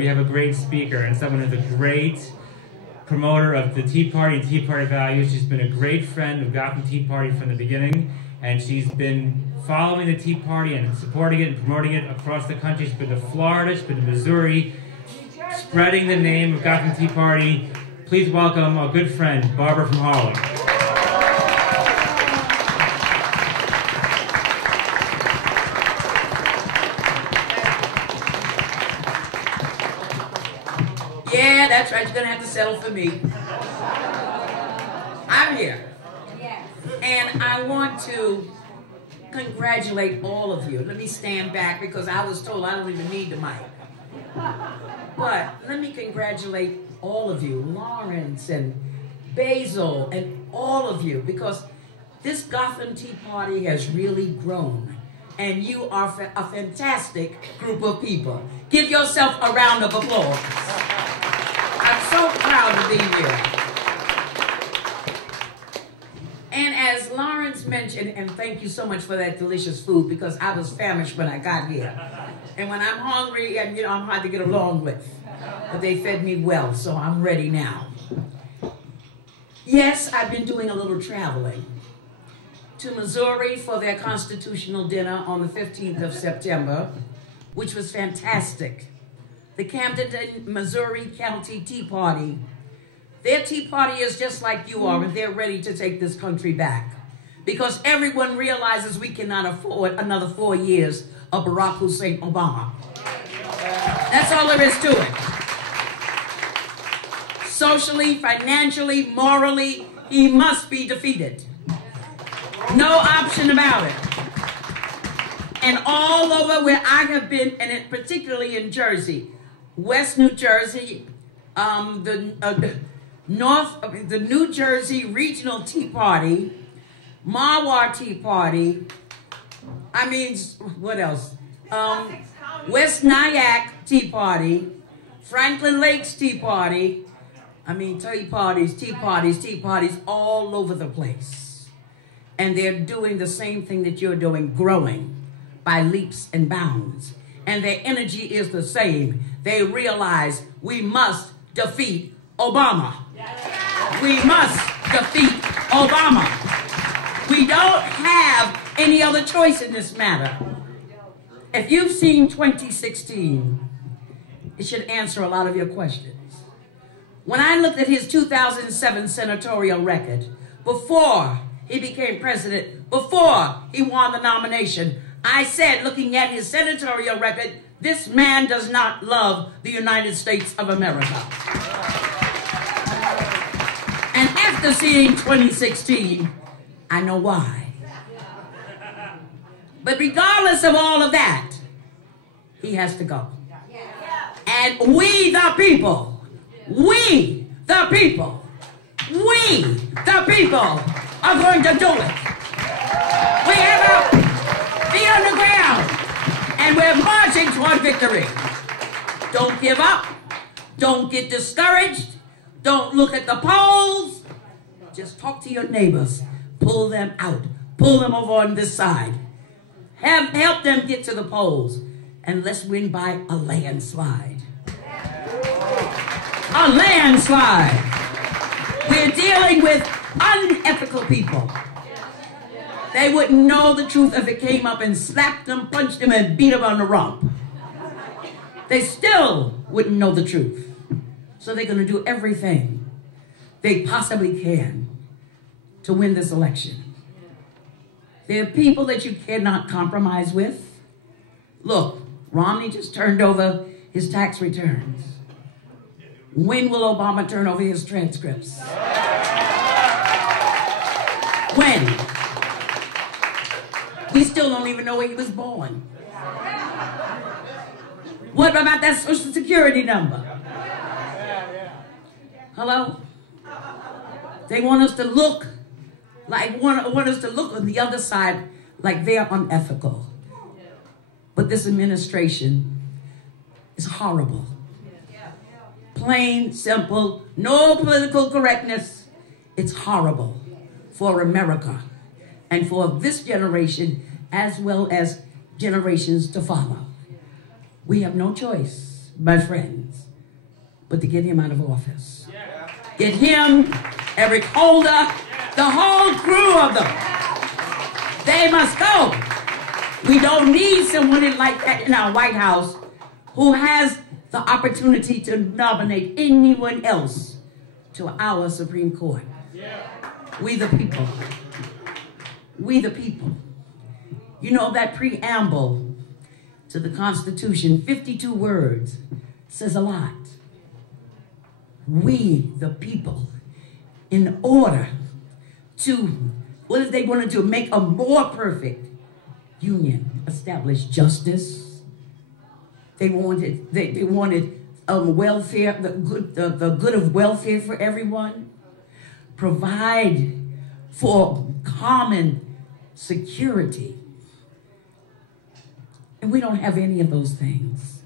we have a great speaker and someone who's a great promoter of the Tea Party and Tea Party values. She's been a great friend of Gotham Tea Party from the beginning, and she's been following the Tea Party and supporting it and promoting it across the country. She's been to Florida, she's been to Missouri, spreading the name of Gotham Tea Party. Please welcome our good friend, Barbara from Harlem. Yeah, that's right. You're going to have to settle for me. I'm here. And I want to congratulate all of you. Let me stand back because I was told I don't even need the mic. But let me congratulate all of you, Lawrence and Basil and all of you, because this Gotham Tea Party has really grown. And you are a fantastic group of people. Give yourself a round of applause. I'm so proud to be here. And as Lawrence mentioned, and thank you so much for that delicious food, because I was famished when I got here. And when I'm hungry, and you know, I'm hard to get along with. But they fed me well, so I'm ready now. Yes, I've been doing a little traveling to Missouri for their constitutional dinner on the 15th of September, which was fantastic. The Camden, Missouri County Tea Party. Their Tea Party is just like you are, and they're ready to take this country back. Because everyone realizes we cannot afford another 4 years of Barack Hussein Obama. That's all there is to it. Socially, financially, morally, he must be defeated. No option about it. And all over where I have been, and particularly in Jersey, West New Jersey, the New Jersey Regional Tea Party, Marwar Tea Party, I mean, what else? West Nyack Tea Party, Franklin Lakes Tea Party, I mean, tea parties all over the place. And they're doing the same thing that you're doing, growing by leaps and bounds. And their energy is the same. They realize we must defeat Obama. We must defeat Obama. We don't have any other choice in this matter. If you've seen 2016, it should answer a lot of your questions. When I looked at his 2007 senatorial record, before he became president, before he won the nomination, I said, looking at his senatorial record, this man does not love the United States of America. And after seeing 2016, I know why. But regardless of all of that, he has to go. And we the people are going to do it. We have our feet on the ground, and we're marching toward victory. Don't give up. Don't get discouraged. Don't look at the polls. Just talk to your neighbors. Pull them out. Pull them over on this side. Help them get to the polls. And let's win by a landslide. A landslide. We're dealing with unethical people. They wouldn't know the truth if it came up and slapped them, punched them, and beat them on the rump. They still wouldn't know the truth. So they're going to do everything they possibly can to win this election. There are people that you cannot compromise with. Look, Romney just turned over his tax returns. When will Obama turn over his transcripts? When? We still don't even know where he was born. What about that Social Security number? Hello? They want us to look like, want us to look on the other side like they're unethical. But this administration is horrible. Plain, simple, no political correctness. It's horrible for America and for this generation as well as generations to follow. We have no choice my friends, but to get him out of office. Get him, Eric Holder, the whole crew of them. They must go. We don't need someone like that in our White House who has the opportunity to nominate anyone else to our Supreme Court. We the people. We the people. You know that preamble to the Constitution, 52 words, says a lot. We the people, in order to, what did they want to do? Make a more perfect union, establish justice. They wanted welfare, the good of welfare for everyone. Provide for common security. And we don't have any of those things.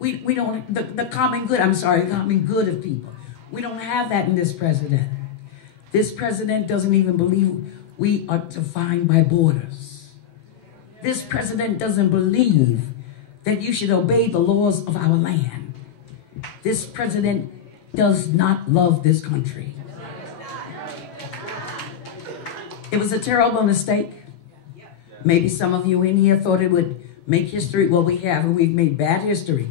We don't, the common good, the common good of people. We don't have that in this president. This president doesn't even believe we are defined by borders. This president doesn't believe that you should obey the laws of our land. This president does not love this country. It was a terrible mistake. Maybe some of you in here thought it would make history. Well, we have, and we've made bad history.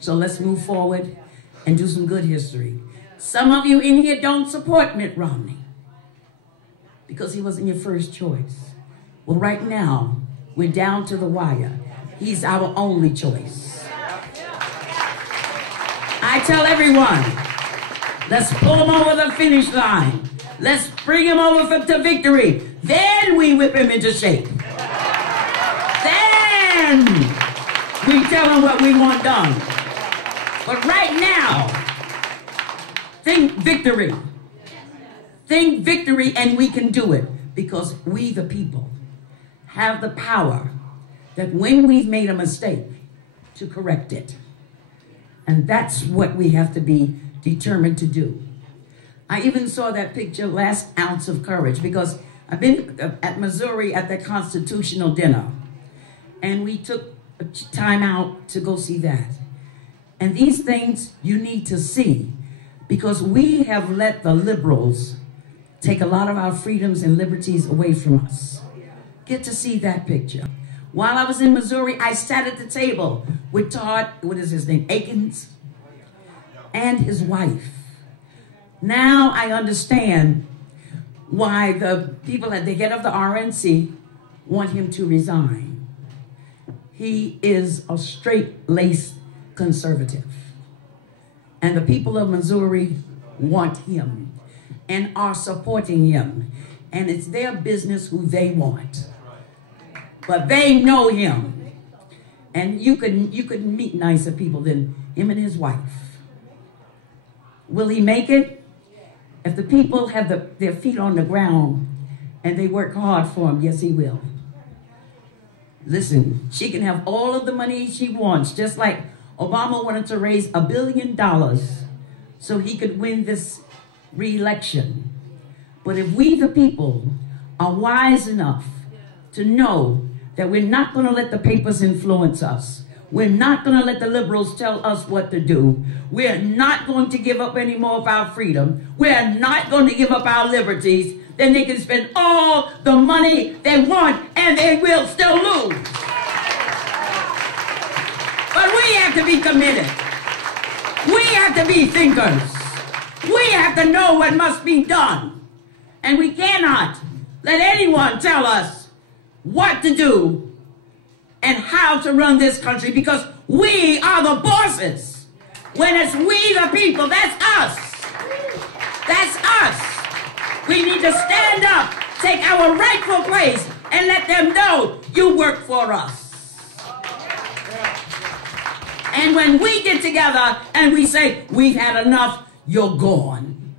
So let's move forward and do some good history. Some of you in here don't support Mitt Romney because he wasn't your first choice. Well, right now, we're down to the wire. He's our only choice. I tell everyone, let's pull him over the finish line. Let's bring him over to victory. Then we whip him into shape. Then we tell him what we want done. But right now, think victory. Think victory, and we can do it because we, the people, have the power that when we've made a mistake, to correct it. And that's what we have to be determined to do. I even saw that picture, Last Ounce of Courage, because I've been at Missouri at the constitutional dinner, and we took time out to go see that. And these things you need to see, because we have let the liberals take a lot of our freedoms and liberties away from us. Get to see that picture. While I was in Missouri, I sat at the table with Todd, what is his name, Akins, and his wife. Now I understand why the people at the head of the RNC want him to resign. He is a straight-laced conservative. And the people of Missouri want him and are supporting him. And it's their business who they want. But they know him. And you could meet nicer people than him and his wife. Will he make it? If the people have their feet on the ground and they work hard for him, yes, he will. Listen, she can have all of the money she wants, just like Obama wanted to raise $1 billion so he could win this re-election. But if we, the people, are wise enough to know that we're not going to let the papers influence us, we're not going to let the liberals tell us what to do, we're not going to give up any more of our freedom, we're not going to give up our liberties, then they can spend all the money they want and they will still lose. But we have to be committed. We have to be thinkers. We have to know what must be done. And we cannot let anyone tell us what to do and how to run this country, because we are the bosses. When it's we the people, that's us. That's us. We need to stand up, take our rightful place, and let them know you work for us. And when we get together and we say, we've had enough, you're gone.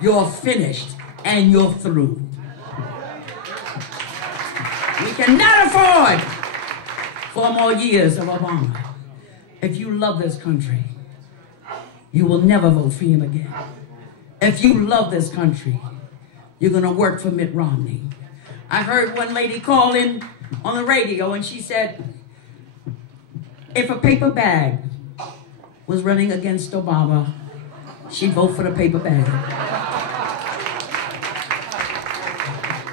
You're finished and you're through. We cannot afford 4 more years of Obama. If you love this country, you will never vote for him again. If you love this country, you're going to work for Mitt Romney. I heard one lady call in on the radio and she said, If a paper bag was running against Obama, she'd vote for the paper bag.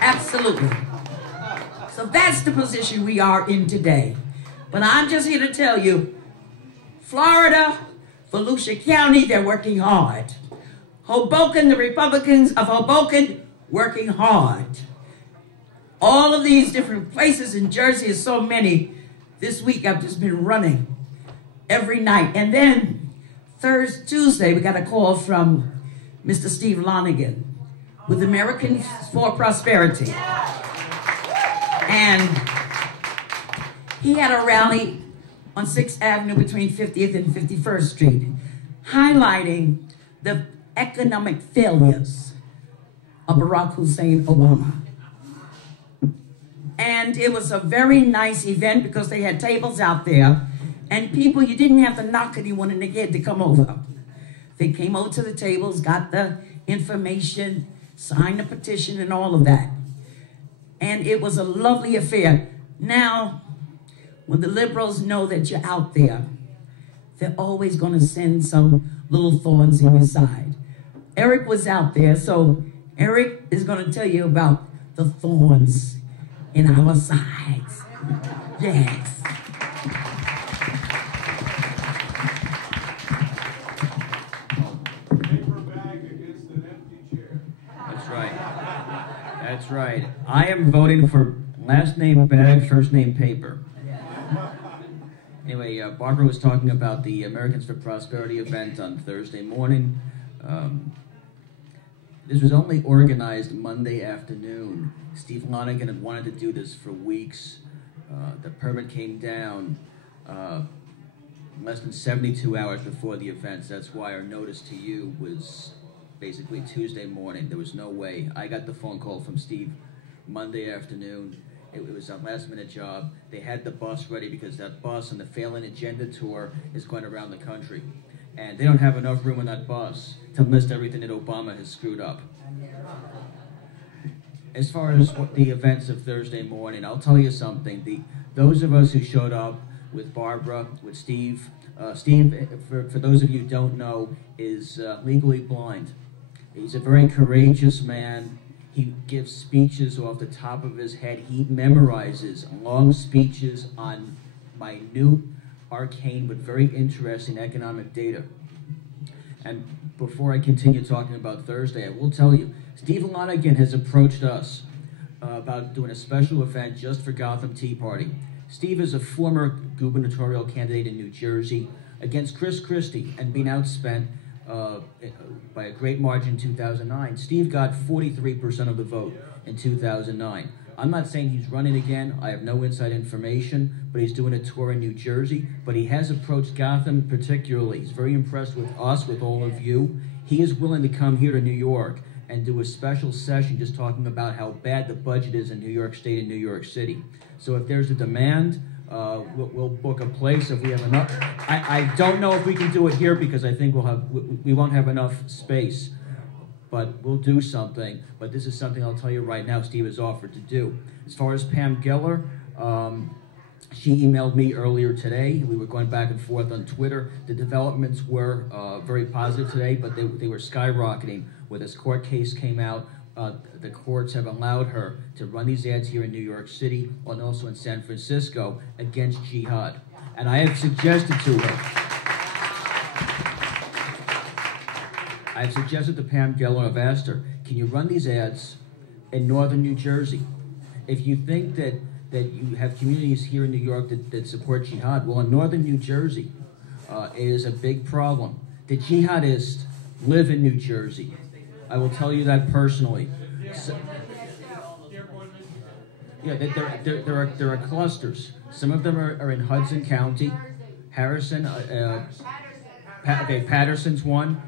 Absolutely. So that's the position we are in today. But I'm just here to tell you, Florida, Volusia County, they're working hard. Hoboken, the Republicans of Hoboken, working hard. All of these different places in Jersey, is so many. This week I've just been running every night. And then Tuesday, we got a call from Mr. Steve Lonigan with Americans for Prosperity. And he had a rally on 6th Avenue between 50th and 51st Street, highlighting the economic failures of Barack Hussein Obama. And it was a very nice event because they had tables out there and people, you didn't have to knock anyone in the head to come over. They came over to the tables, got the information, signed the petition and all of that. And it was a lovely affair. Now, when the liberals know that you're out there, they're always going to send some little thorns in your side. Eric was out there, so Eric is going to tell you about the thorns in our sides. Yes. Paper bag against an empty chair. That's right. That's right. I am voting for last name bag, first name paper. Anyway, Barbara was talking about the Americans for Prosperity event on Thursday morning. This was only organized Monday afternoon. Steve Lonigan had wanted to do this for weeks. The permit came down less than 72 hours before the event. So that's why our notice to you was basically Tuesday morning. There was no way. I got the phone call from Steve Monday afternoon. It was a last-minute job. They had the bus ready because that bus on the Failing Agenda tour is going around the country. And they don't have enough room on that bus to list everything that Obama has screwed up. As far as what the events of Thursday morning, I'll tell you something. Those of us who showed up with Barbara, with Steve, Steve, for those of you who don't know, is legally blind. He's a very courageous man. He gives speeches off the top of his head. He memorizes long speeches on minute, arcane, but very interesting economic data. And before I continue talking about Thursday, I will tell you, Steve Lonigan has approached us about doing a special event just for Gotham Tea Party. Steve is a former gubernatorial candidate in New Jersey against Chris Christie and being outspent by a great margin in 2009. Steve got 43% of the vote in 2009. I'm not saying he's running again. I have no inside information, but he's doing a tour in New Jersey. But he has approached Gotham particularly. He's very impressed with us, with all of you. He is willing to come here to New York and do a special session just talking about how bad the budget is in New York State and New York City. So if there's a demand, we'll book a place if we have enough. I don't know if we can do it here because I think we won't have enough space, but we'll do something. But this is something I'll tell you right now Steve has offered to do. As far as Pam Geller, she emailed me earlier today. We were going back and forth on Twitter. The developments were very positive today, but they were skyrocketing. When this court case came out, the courts have allowed her to run these ads here in New York City and also in San Francisco against jihad. And I have suggested to her, I've suggested to Pam Geller, I've asked her, can you run these ads in northern New Jersey? If you think that you have communities here in New York that support jihad, well, in northern New Jersey, it is a big problem. The jihadists live in New Jersey. I will tell you that personally. So, yeah, there are clusters. Some of them are in Hudson County, Harrison, Patterson's one.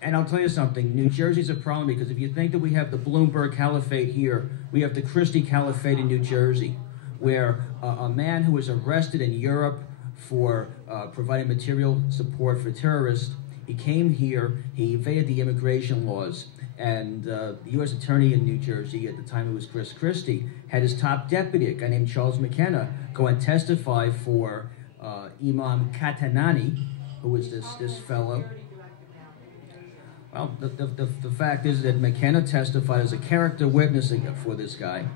And I'll tell you something, New Jersey's a problem because if you think that we have the Bloomberg Caliphate here, we have the Christie Caliphate in New Jersey, where a man who was arrested in Europe for providing material support for terrorists, he came here, he evaded the immigration laws, And the U.S. Attorney in New Jersey, at the time it was Chris Christie, had his top deputy, a guy named Charles McKenna, go and testify for Imam Katanani, who was this fellow. Well, the fact is that McKenna testified as a character witness for this guy,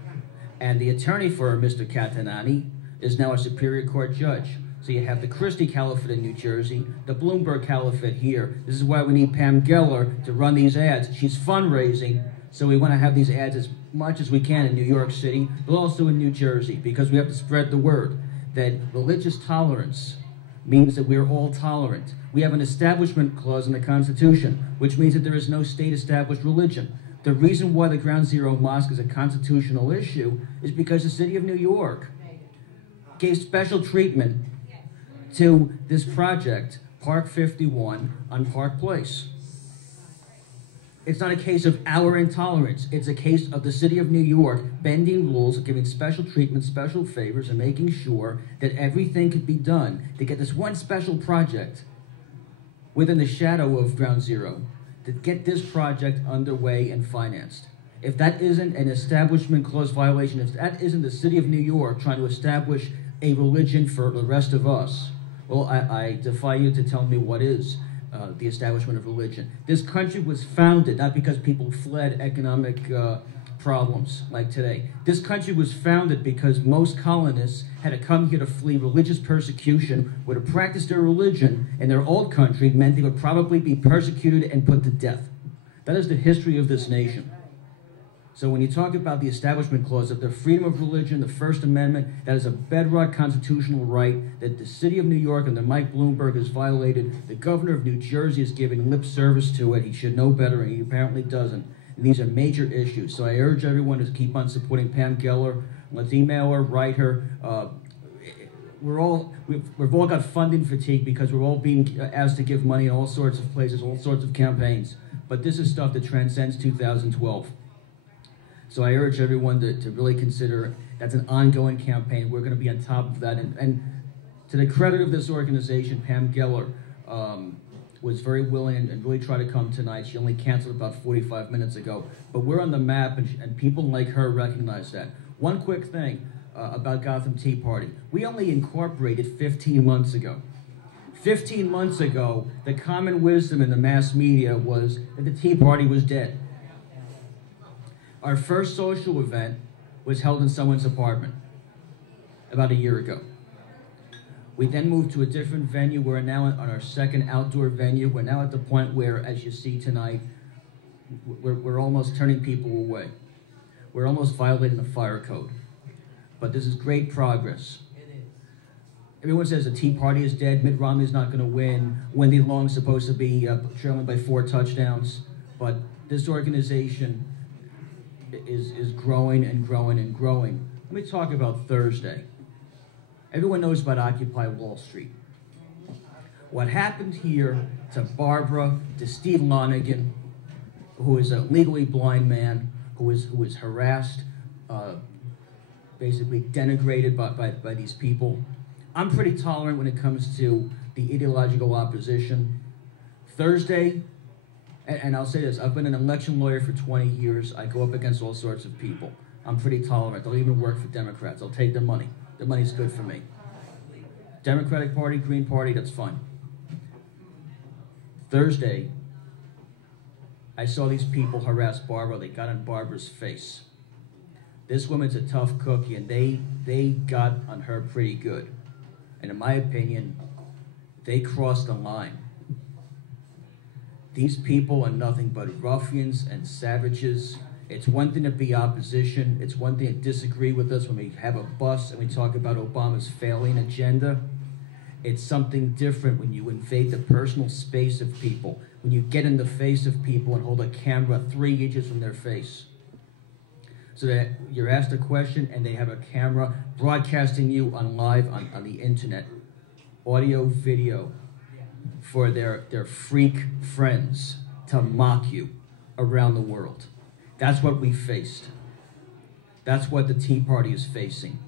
and the attorney for Mr. Katanani is now a Superior Court judge. So you have the Christie Caliphate in New Jersey, the Bloomberg Caliphate here. This is why we need Pam Geller to run these ads. She's fundraising, so we want to have these ads as much as we can in New York City, but also in New Jersey, because we have to spread the word that religious tolerance means that we're all tolerant. We have an establishment clause in the Constitution, which means that there is no state-established religion. The reason why the Ground Zero Mosque is a constitutional issue is because the city of New York gave special treatment to this project, Park 51 on Park Place. It's not a case of our intolerance. It's a case of the city of New York bending rules, giving special treatment, special favors, and making sure that everything could be done to get this one special project within the shadow of Ground Zero, to get this project underway and financed. If that isn't an establishment clause violation, if that isn't the city of New York trying to establish a religion for the rest of us, well, I defy you to tell me what is the establishment of religion. This country was founded not because people fled economic problems like today. This country was founded because most colonists had to come here to flee religious persecution, or to practice their religion in their old country meant they would probably be persecuted and put to death. That is the history of this nation. So when you talk about the Establishment Clause, of the freedom of religion, the First Amendment, that is a bedrock constitutional right that the city of New York under Mike Bloomberg has violated. The governor of New Jersey is giving lip service to it. He should know better, and he apparently doesn't. And these are major issues. So I urge everyone to keep on supporting Pam Geller. Let's email her, write her. We've all got funding fatigue because we're all being asked to give money in all sorts of places, all sorts of campaigns. But this is stuff that transcends 2012. So I urge everyone to really consider that's an ongoing campaign. We're going to be on top of that. And to the credit of this organization, Pam Geller was very willing and really tried to come tonight. She only canceled about 45 minutes ago. But we're on the map, and people like her recognize that. One quick thing about Gotham Tea Party. We only incorporated 15 months ago. 15 months ago, the common wisdom in the mass media was that the Tea Party was dead. Our first social event was held in someone's apartment about a year ago. We then moved to a different venue. We're now on our second outdoor venue. We're now at the point where, as you see tonight, we're almost turning people away. We're almost violating the fire code. But this is great progress. Everyone says the Tea Party is dead. Mitt Romney's not going to win. Wendy Long's supposed to be trailing by 4 touchdowns. But this organization is growing and growing and growing. Let me talk about Thursday. Everyone knows about Occupy Wall Street. What happened here to Barbara, to Steve Lonigan, who is a legally blind man, who was harassed, basically denigrated by these people. I'm pretty tolerant when it comes to the ideological opposition. Thursday, and I'll say this, I've been an election lawyer for 20 years. I go up against all sorts of people. I'm pretty tolerant. I'll even work for Democrats. I'll take their money. Their money's good for me. Democratic Party, Green Party, that's fine. Thursday, I saw these people harass Barbara. They got on Barbara's face. This woman's a tough cookie, and they got on her pretty good. And in my opinion, they crossed the line. These people are nothing but ruffians and savages. It's one thing to be opposition. It's one thing to disagree with us when we have a bus and we talk about Obama's failing agenda. It's something different when you invade the personal space of people, when you get in the face of people and hold a camera 3 inches from their face. So that you're asked a question and they have a camera broadcasting you on live on the internet. Audio, video, for their freak friends to mock you around the world. That's what we faced. That's what the Tea Party is facing.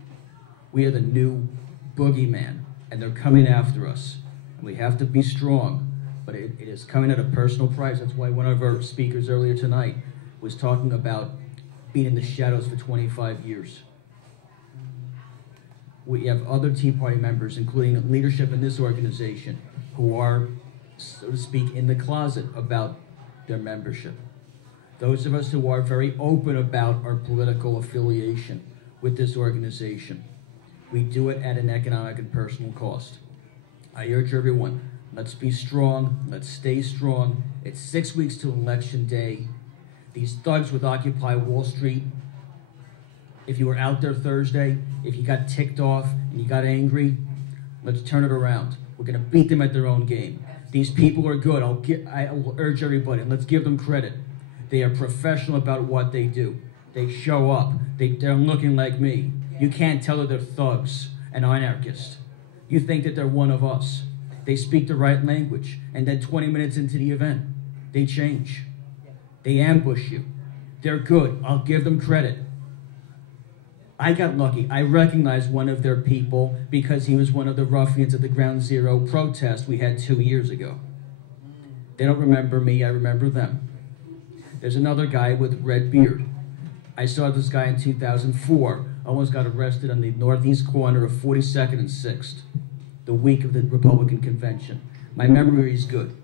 We are the new boogeyman, and they're coming after us. And we have to be strong, but it is coming at a personal price. That's why one of our speakers earlier tonight was talking about being in the shadows for 25 years. We have other Tea Party members, including leadership in this organization, who are, so to speak, in the closet about their membership. Those of us who are very open about our political affiliation with this organization. We do it at an economic and personal cost. I urge everyone, let's be strong, let's stay strong. It's 6 weeks to Election Day. These thugs with Occupy Wall Street, if you were out there Thursday, if you got ticked off and you got angry, let's turn it around. We're gonna beat them at their own game. These people are good. I will urge everybody, let's give them credit. They are professional about what they do. They show up. They're looking like me. You can't tell that they're thugs and anarchists. You think that they're one of us. They speak the right language, and then 20 minutes into the event, they change. They ambush you. They're good. I'll give them credit. I got lucky. I recognized one of their people because he was one of the ruffians at the Ground Zero protest we had 2 years ago. They don't remember me. I remember them. There's another guy with red beard. I saw this guy in 2004. Almost got arrested on the northeast corner of 42nd and 6th, the week of the Republican convention. My memory is good.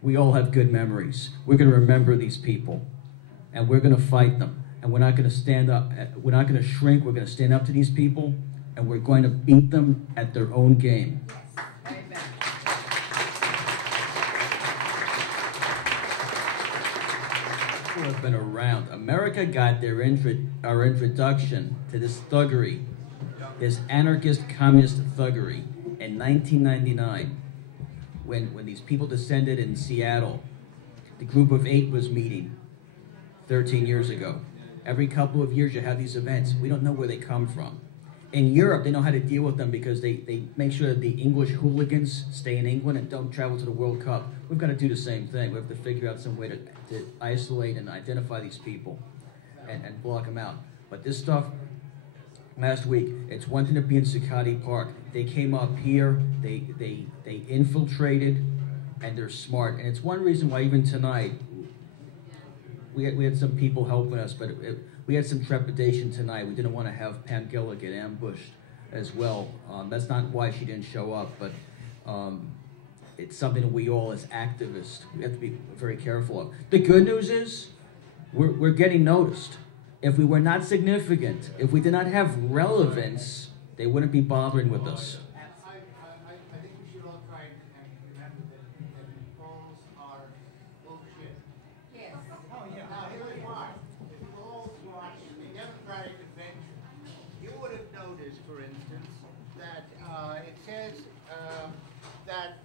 We all have good memories. We're going to remember these people, and we're going to fight them. And we're not going to stand up. We're not going to shrink. We're going to stand up to these people, and we're going to beat them at their own game. Amen. People have been around. America got our introduction to this thuggery, this anarchist communist thuggery, in 1999, when these people descended in Seattle. The Group of 8 was meeting 13 years ago. Every couple of years you have these events. We don't know where they come from. In Europe, they know how to deal with them because they make sure that the English hooligans stay in England and don't travel to the World Cup. We've got to do the same thing. We have to figure out some way to isolate and identify these people and block them out. But this stuff, last week, it's one thing to be in Zuccotti Park. They came up here, they infiltrated, and they're smart. And it's one reason why even tonight, we had some people helping us, but we had some trepidation tonight. We didn't want to have Pam Gilla get ambushed as well. That's not why she didn't show up, but it's something that we all as activists, we have to be very careful of. The good news is we're getting noticed. If we were not significant, if we did not have relevance, they wouldn't be bothering with us. I think we should all try and remember that the polls are bullshit. Yes. Oh, yeah. Now, here's why. If you all watch the Democratic convention, you would have noticed, for instance, that it says that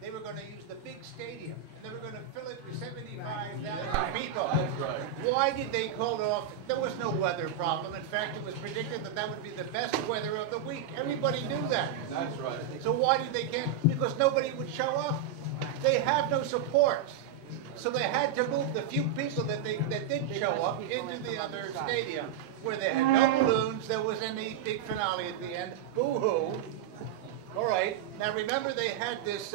they were going to use the big stadium, and they were going to fill it with 75,000 people. That's right. Why did they call it off? There was no weather problem. In fact, it was predicted that that would be the best weather of the week. Everybody knew that. That's right. So why did they can't? Because nobody would show up. They have no support. So they had to move the few people that did show up into the other stadium, where they had no balloons. There wasn't any big finale at the end. Boo-hoo. All right. Now remember, they had this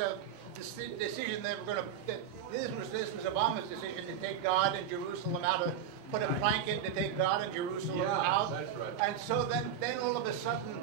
decision they were going to. This was Obama's decision to take God and Jerusalem out of, put a plank in to take God and Jerusalem out. That's right. And so then all of a sudden,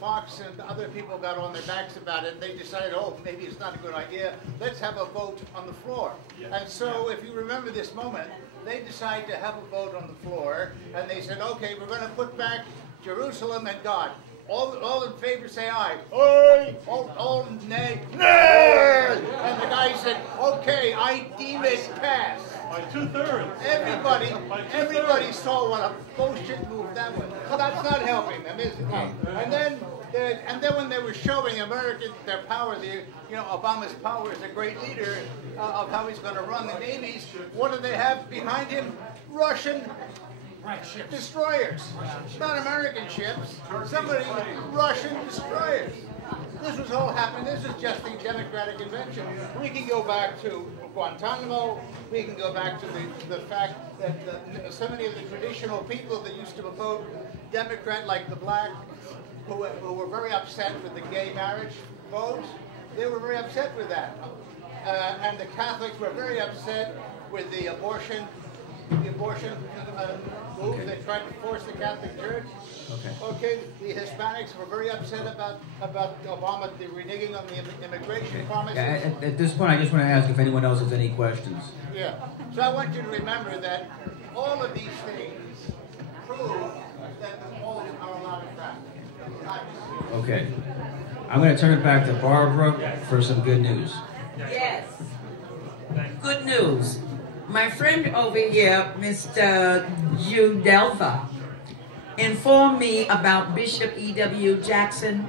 Fox and other people got on their backs about it. And they decided, oh, maybe it's not a good idea. Let's have a vote on the floor. Yes. And so, if you remember this moment, they decided to have a vote on the floor, and they said, okay, we're going to put back Jerusalem and God. All in favor say aye. Aye. All nay. Nay. And the guy said, okay, I deem it passed. By 2/3. Everybody saw what a bullshit move that was. So that's not helping them, is it? And then when they were showing Americans their power, Obama's power as a great leader of how he's going to run the navies, what do they have behind him? Russian destroyers, not American ships. Somebody Russian destroyers. This was all happening. This is just the Democratic convention. We can go back to Guantanamo. We can go back to the fact that so many of the traditional people that used to vote Democrat, like the blacks, who were very upset with the gay marriage vote, they were very upset with that. and the Catholics were very upset with the abortion move. They tried to force the Catholic Church. Okay. The Hispanics were very upset about Obama, the reneging on the immigration promises. At this point, I just want to ask if anyone else has any questions. Yeah. So I want you to remember that all of these things prove that the polls are a lot of crap. Okay. I'm going to turn it back to Barbara for some good news. Yes. Good news. My friend over here, Mr. Judelfa, informed me about Bishop E.W. Jackson.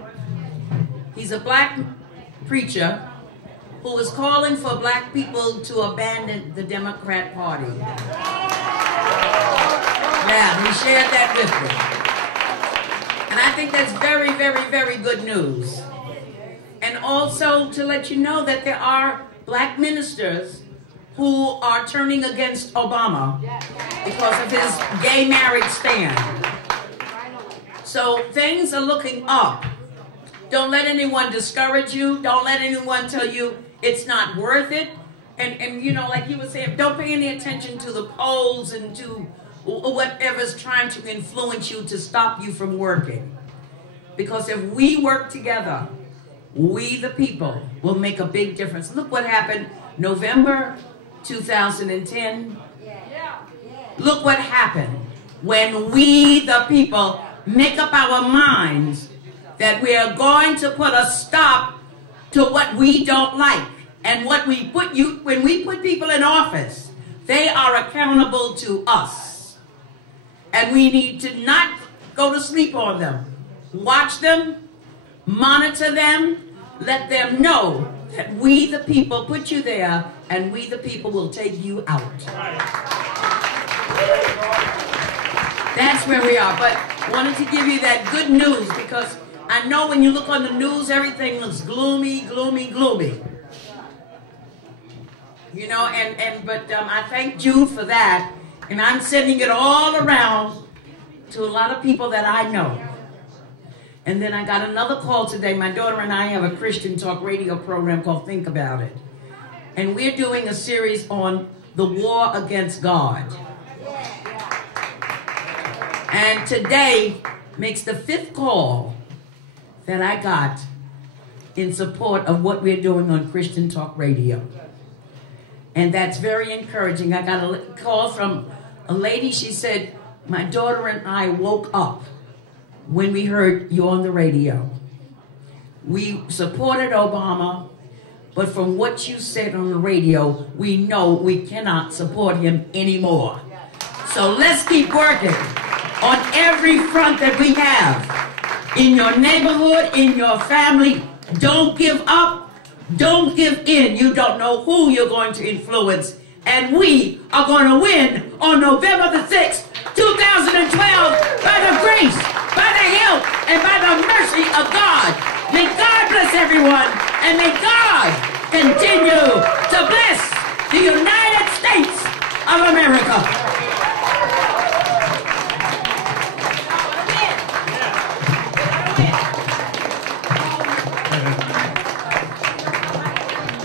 He's a black preacher who is calling for black people to abandon the Democrat Party. Yeah, he shared that with me. And I think that's very, very, very good news. And also to let you know that there are black ministers who are turning against Obama because of his gay marriage stand. So things are looking up. Don't let anyone discourage you. Don't let anyone tell you it's not worth it. And you know, like you were saying, don't pay any attention to the polls and to whatever's trying to influence you to stop you from working. Because if we work together, we the people will make a big difference. Look what happened November 2010. Look what happened when we the people make up our minds that we are going to put a stop to what we don't like. And when we put people in office, they are accountable to us. And we need to not go to sleep on them. Watch them, monitor them, let them know that we the people put you there and we the people will take you out. That's where we are. But wanted to give you that good news because I know when you look on the news, everything looks gloomy, gloomy, gloomy. You know, but I thank Jude for that. And I'm sending it all around to a lot of people that I know. And then I got another call today. My daughter and I have a Christian talk radio program called Think About It. And we're doing a series on the war against God. And today makes the 5th call that I got in support of what we're doing on Christian Talk Radio. And that's very encouraging. I got a call from a lady. She said, my daughter and I woke up when we heard you on the radio. We supported Obama, but from what you said on the radio, we know we cannot support him anymore. So let's keep working on every front that we have. In your neighborhood, in your family, don't give up. Don't give in. You don't know who you're going to influence. And we are going to win on November the 6th, 2012, by the grace, by the help, and by the mercy of God. May God bless everyone, and may God continue to bless the United States of America.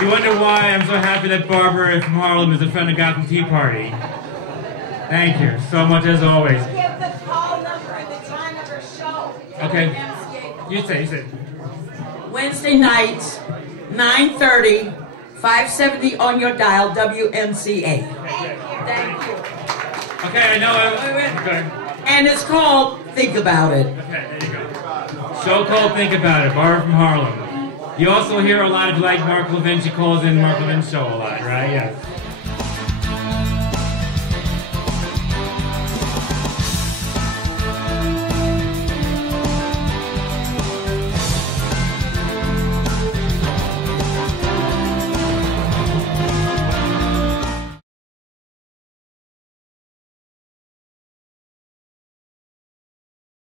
You wonder why I'm so happy that Barbara from Harlem is a friend of Gotham Tea Party. Thank you so much as always. Give the call number and the time of her show. Okay. You say. Wednesday nights, 9:30, 570 on your dial, WMCA. Thank you. Okay, I know. Okay. And it's called Think About It. Okay, there you go. Show called Think About It, Barbara from Harlem. You also hear a lot of like Mark Levin. She calls in Mark Levin's show a lot, right? Yeah.